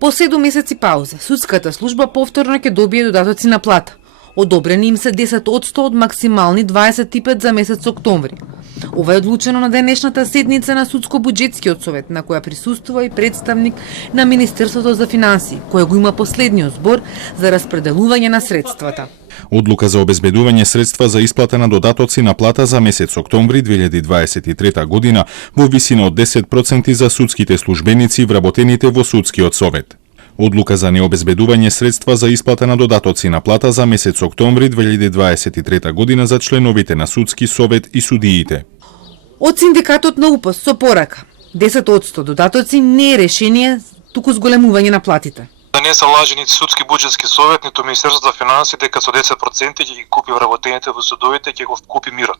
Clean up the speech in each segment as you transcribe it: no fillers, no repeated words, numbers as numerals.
По 7 месеци пауза, судската служба повторно ќе добие додатоци на плата. Одобрени им се 10% од максимални 25 за месец октомври. Ова е одлучено на денешната седница на Судско-буџетскиот совет, на која присуствува и представник на Министерството за финансии, кој го има последниот збор за распределување на средствата. Одлука за обезбедување средства за исплата на додатоци на плата за месец октомври 2023 година во висина од 10% за судските службеници вработените во Судскиот совет. Одлука за необезбедување средства за исплата на додатоци на плата за месец октомври 2023 година за членовите на Судски совет и судиите. Од синдикатот на УПС со порака 10% додатоци не е решение, туку зголемување на платите. Да не се лажи ниту Судски буџетски совет, ниту Министерството за финансии дека со 10% ќе ги купи вработените во судовите, ќе го купи мирот.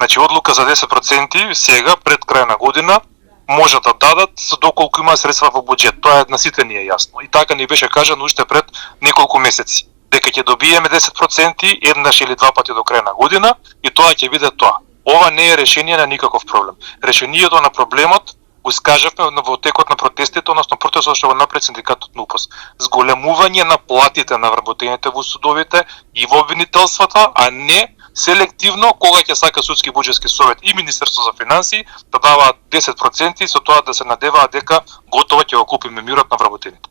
Значи одлука за 10% сега пред крај на година може да дадат за доколку има средства во буџет. Тоа на сите ни е јасно. И така ни беше кажано уште пред неколку месеци. Дека ќе добиеме 10% еднаш или два пати до крај на година и тоа ќе биде тоа. Ова не е решение на никаков проблем. Решението на проблемот го искажавме во текот на протестите, односно протестот што го направи синдикатот на УПС. Зголемување на платите на вработените во судовите и во обвинителствата, а не селективно кога ќе сака Судски буџетски совет и Министерство за финансии да даваат 10% и со тоа да се надеваат дека готово ќе го купиме мирот на вработените.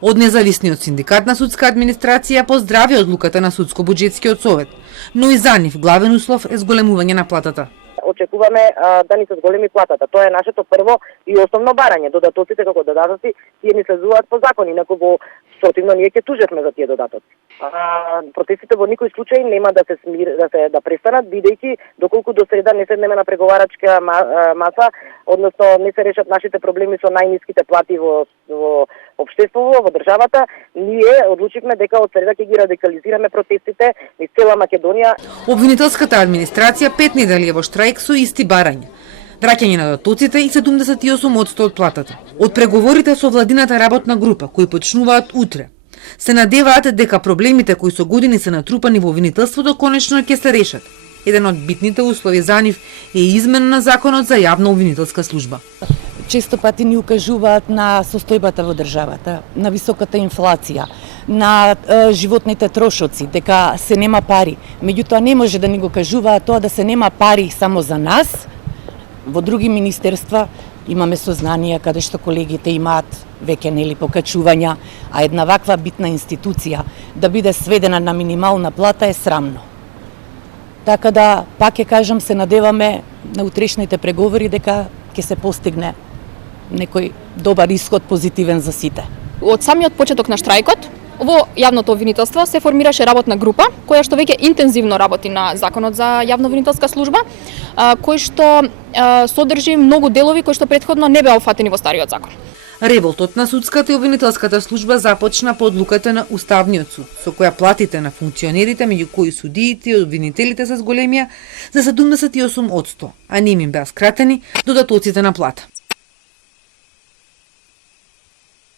Од независниот синдикат на судска администрација поздрави одлуката на Судско-буџетскиот совет, но и за нив главен услов е зголемување на платата. Очекуваме да ни се зголеми платата. Тоа е нашето прво и основно барање. Додатоците како додатоци тие ни слезуваат по закон, инаку во спротивно ние ќе тужевме за тие додатоци. Протестите во никој случај нема да да престанат, бидејќи доколку до среда не седнеме на преговарачка маса, односно не се решат нашите проблеми со најниските плати во општеството, во државата, ние одлучивме дека од среда ќе ги радикализираме протестите низ цела Македонија. Обвинителската администрација 5 недели е во штрајк со исти барања. Враќање на додатоците и 78% од платата. Од преговорите со владината работна група, кои почнуваат утре, се надеваат дека проблемите кои со години се натрупани во обвинителството конечно ќе се решат. Еден од битните услови за нив е измена на законот за јавна обвинителска служба. Често пати ни укажуваат на состојбата во државата, на високата инфлација, на животните трошоци, дека се нема пари. Меѓутоа не може да ни го кажуваат тоа да се нема пари само за нас. Во други министерства имаме сознание каде што колегите имаат веќе нели покачувања, а една ваква битна институција да биде сведена на минимална плата е срамно. Така да, пак ќе кажам, се надеваме на утрешните преговори дека ќе се постигне некој добар исход, позитивен за сите. Од самиот почеток на штрајкот, во јавното обвинителство се формираше работна група која што веќе интензивно работи на законот за јавна обвинителска служба, кој што содржи многу делови кои што претходно не беа опфатени во стариот закон. Револтот на судската и обвинителската служба започна по одлуката на Уставниот суд, со која платите на функционерите, меѓу кои судиите и обвинителите се зголемија за 78%, а ним им беа скратени додатоците на плата.